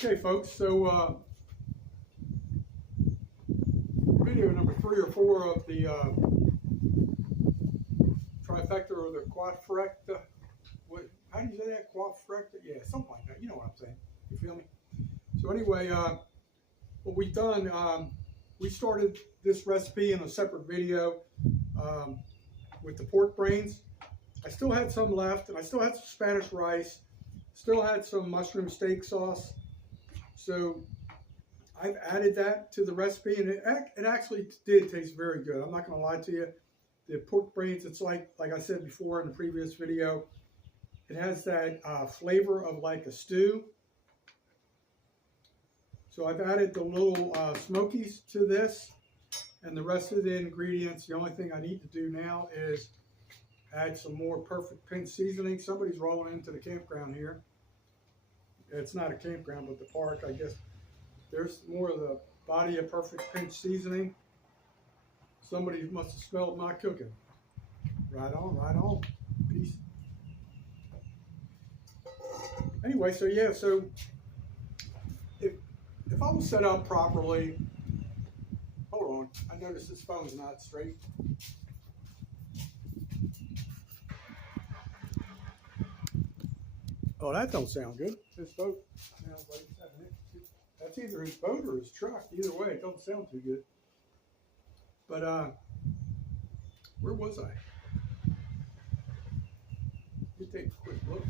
Okay, folks, so video number 3 or 4 of the trifecta or the quadfrecta. How do you say that? Quadfrecta? Yeah, something like that. You know what I'm saying. You feel me? So anyway, what we've done, we started this recipe in a separate video with the pork brains. I still had some left, and I still had some Spanish rice, still had some mushroom steak sauce. So I've added that to the recipe, and it actually did taste very good. I'm not going to lie to you. The pork brains, it's like I said before in the previous video, it has that flavor of like a stew. So I've added the little smokies to this, and the rest of the ingredients. The only thing I need to do now is add some more Perfect Pinch seasoning. Somebody's rolling into the campground here. It's not a campground, but the park, I guess. There's more of the body of Perfect Pinch seasoning. Somebody must have smelled my cooking. Right on, right on. Peace. Anyway, so yeah, so if I was set up properly, hold on, I noticed this phone's not straight. Oh, that don't sound good. This boat sounds like it's having it. That's either his boat or his truck. Either way, it don't sound too good. But where was I? Let me take a quick look.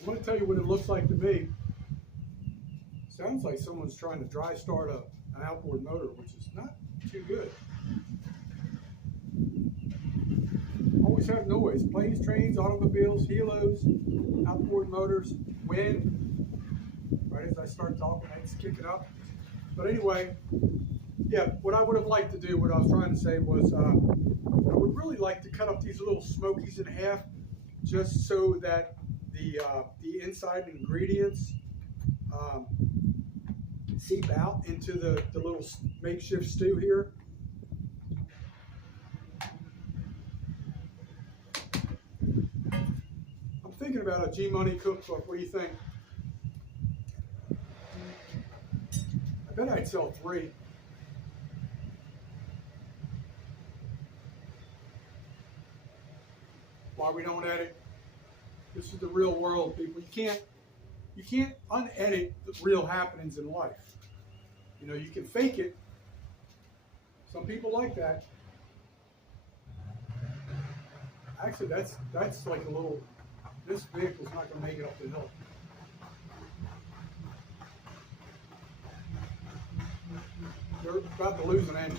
I'm going to tell you what it looks like to me. Sounds like someone's trying to dry start an outboard motor, which is not too good. Always have noise. Planes, trains, automobiles, helos, outboard motors, wind. Right as I start talking, I just kick it up. But anyway, yeah, what I would have liked to do, what I was trying to say was, I would really like to cut up these little smokies in half, just so that the inside ingredients seep out into the little makeshift stew here. I'm thinking about a G-Money cookbook. What do you think? I bet I'd sell 3. Why we don't edit? This is the real world, people. You can't unedit the real happenings in life. You know, you can fake it. Some people like that. Actually, that's like a little. This vehicle's not going to make it up the hill. They're about to lose an engine.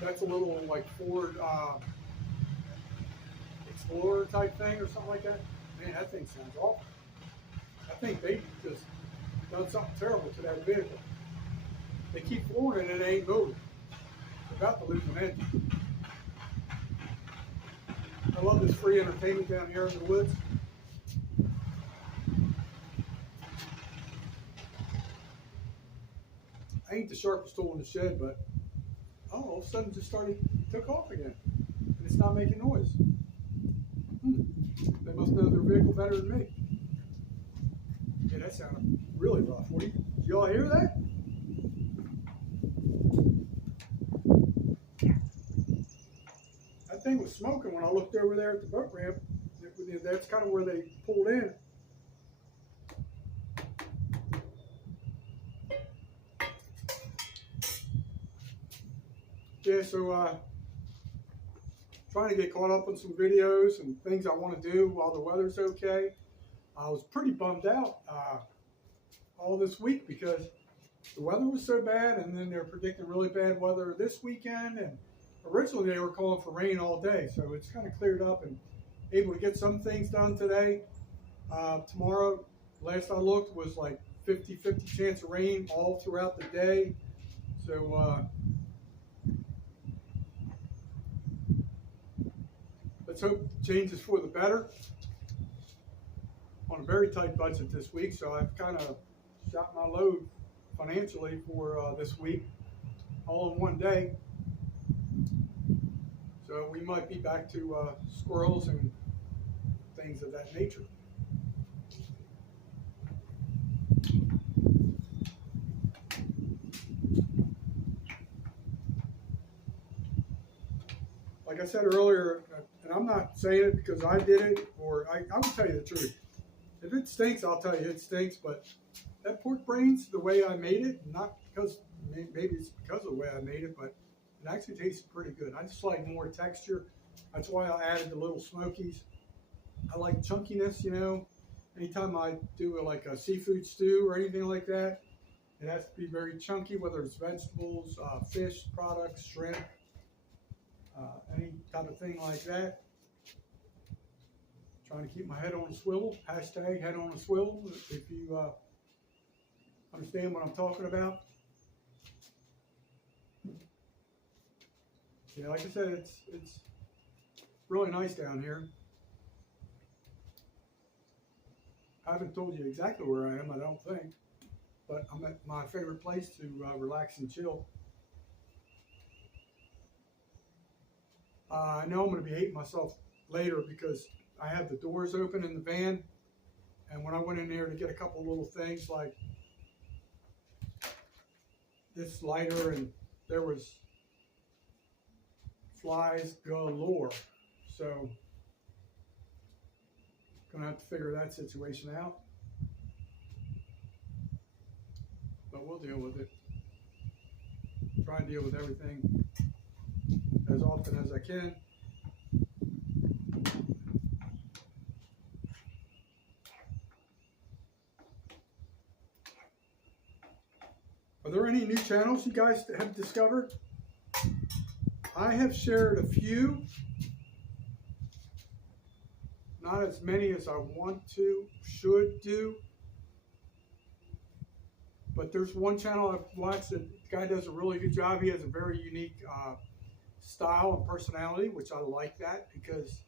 That's a little like Ford Explorer type thing or something like that. Man, that thing sounds awful. I think they just done something terrible to that vehicle. They keep flooring it and it ain't moving. They're about to lose an engine. I love this free entertainment down here in the woods. I ain't the sharpest tool in the shed, but all of a sudden just took off again. And it's not making noise. They must know their vehicle better than me. Yeah, that sounded really rough. Did y'all hear that? That thing was smoking when I looked over there at the boat ramp. That's kind of where they pulled in. Yeah, so trying to get caught up on some videos and things I want to do while the weather's okay. I was pretty bummed out all this week because the weather was so bad, and then they're predicting really bad weather this weekend, and originally they were calling for rain all day, so it's kind of cleared up and able to get some things done today. Tomorrow, last I looked, was like 50-50 chance of rain all throughout the day. So let's hope it changes for the better. On a very tight budget this week, so I've kind of shot my load financially for this week, all in one day. So we might be back to squirrels and things of that nature. Like I said earlier, and I'm not saying it because I did it, or I will tell you the truth. If it stinks, I'll tell you it stinks, but that pork brains, the way I made it, not because, maybe it's because of the way I made it, but it actually tasted pretty good. I just like more texture. That's why I added the little smokies. I like chunkiness, you know. Anytime I do like a seafood stew or anything like that, it has to be very chunky, whether it's vegetables, fish products, shrimp, any type of thing like that. Trying to keep my head on a swivel. Hashtag head on a swivel, if you understand what I'm talking about. Yeah, like I said, it's really nice down here. I haven't told you exactly where I am, I don't think, but I'm at my favorite place to relax and chill. I know I'm going to be hating myself later because I have the doors open in the van, and when I went in there to get a couple little things like this lighter, and there was flies galore, so gonna have to figure that situation out, but we'll deal with it. Try and deal with everything as often as I can. Are there any new channels you guys have discovered? I have shared a few, not as many as I want to, should do. But there's one channel I've watched that the guy does a really good job. He has a very unique style and personality, which I like that, because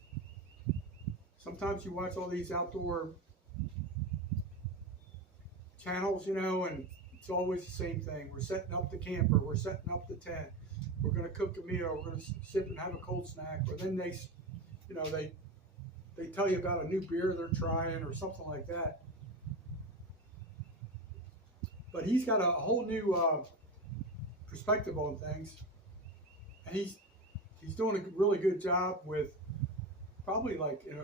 sometimes you watch all these outdoor channels, you know, and it's always the same thing. We're setting up the camper, we're setting up the tent, we're going to cook a meal, we're going to sit and have a cold snack, or then they, you know, they tell you about a new beer they're trying or something like that. But he's got a whole new perspective on things, and he's doing a really good job with, probably like I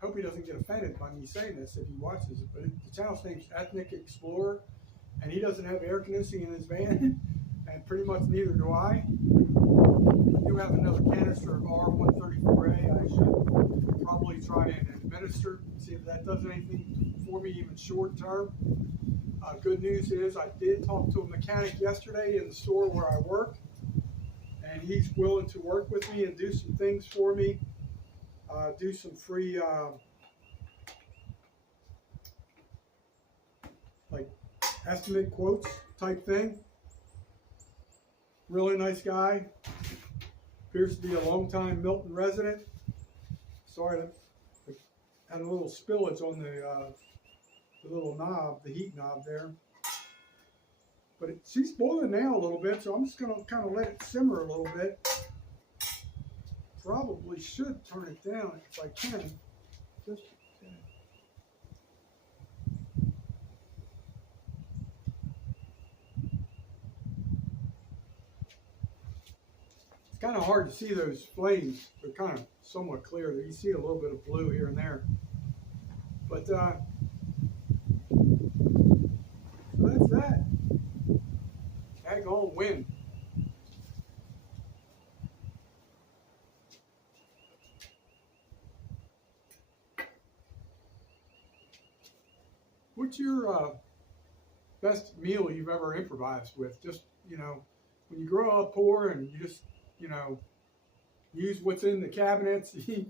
hope he doesn't get offended by me saying this if he watches it, but the channel's name's Ethnic Explorer, and he doesn't have air conditioning in his van, and pretty much neither do I. I do have another canister of R134A. I should probably try and administer, see if that does anything for me, even short term. Good news is I did talk to a mechanic yesterday in the store where I work, and he's willing to work with me and do some things for me, do some free like estimate quotes type thing. Really nice guy. Appears to be a long-time Milton resident. Sorry, I had a little spillage on the little knob, the heat knob there. But she's boiling now a little bit, so I'm just going to kind of let it simmer a little bit. Probably should turn it down if I can. Just it's kind of hard to see those flames. They're kind of somewhat clear. You see a little bit of blue here and there. But so that's that. Daggone wind. What's your best meal you've ever improvised with? Just, you know, when you grow up poor and you just, you know, use what's in the cabinets, you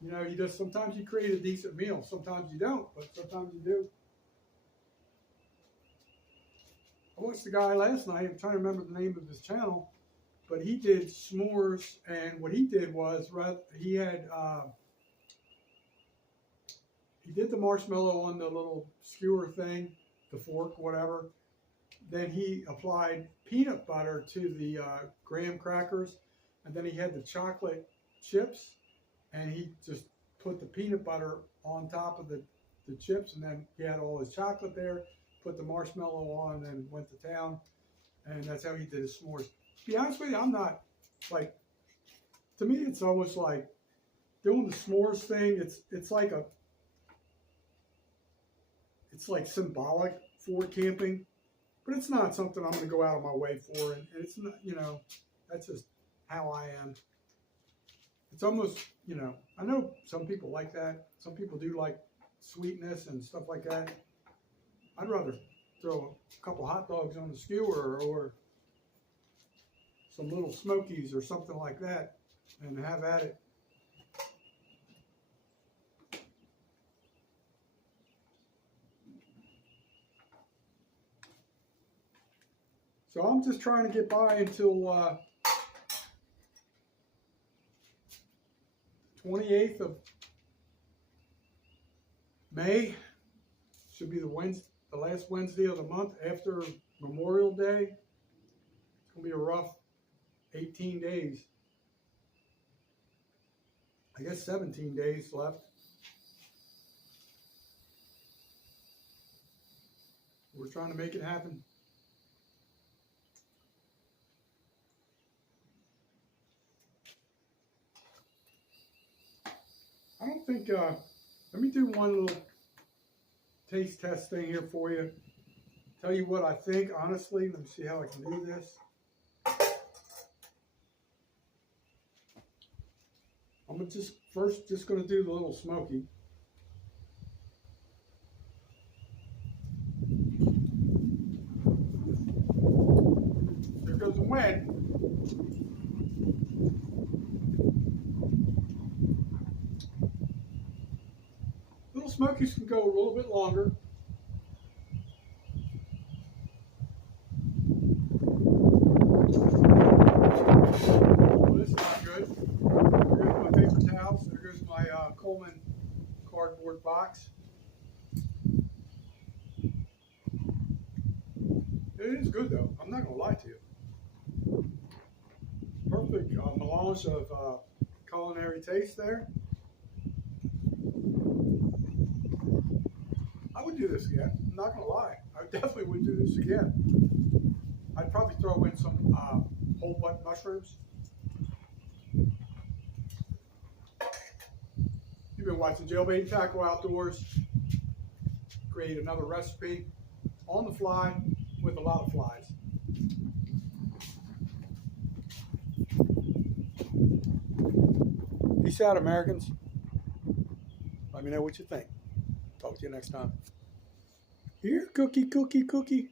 know, you just, sometimes you create a decent meal. Sometimes you don't, but sometimes you do. I watched the guy last night, I'm trying to remember the name of his channel, but he did s'mores, and what he did was, he had, he did the marshmallow on the little skewer thing, the fork, whatever. Then he applied peanut butter to the graham crackers, and then he had the chocolate chips, and he just put the peanut butter on top of the chips, and then he had all his chocolate there, put the marshmallow on, and went to town, and that's how he did his s'mores. To be honest with you, I'm not, like, to me, it's almost like doing the s'mores thing. It's like symbolic for camping, but it's not something I'm going to go out of my way for, and it's not, that's just how I am. It's almost, I know some people like that. Some people do like sweetness and stuff like that. I'd rather throw a couple hot dogs on the skewer or some little Smokies or something like that and have at it. So I'm just trying to get by until 28th of May. Should be the last Wednesday of the month after Memorial Day. It's gonna be a rough 18 days. I guess 17 days left. We're trying to make it happen. I don't think, let me do one little taste test thing here for you. Tell you what I think, honestly. Let me see how I can do this. I'm just gonna do the little Smoky. There goes the wind. Little Smokies can go a little bit longer. Well, this is not good. There goes my paper towels. There goes my Coleman cardboard box. It is good though. I'm not gonna lie to you. Perfect melange of culinary taste there. I would do this again. I'm not gonna lie. I definitely would do this again. I'd probably throw in some whole button mushrooms. You've been watching Jailbait Tackle Outdoors. Create another recipe on the fly with a lot of flies. Peace out, Americans. Let me know what you think. Talk to you next time. Here, cookie, cookie, cookie.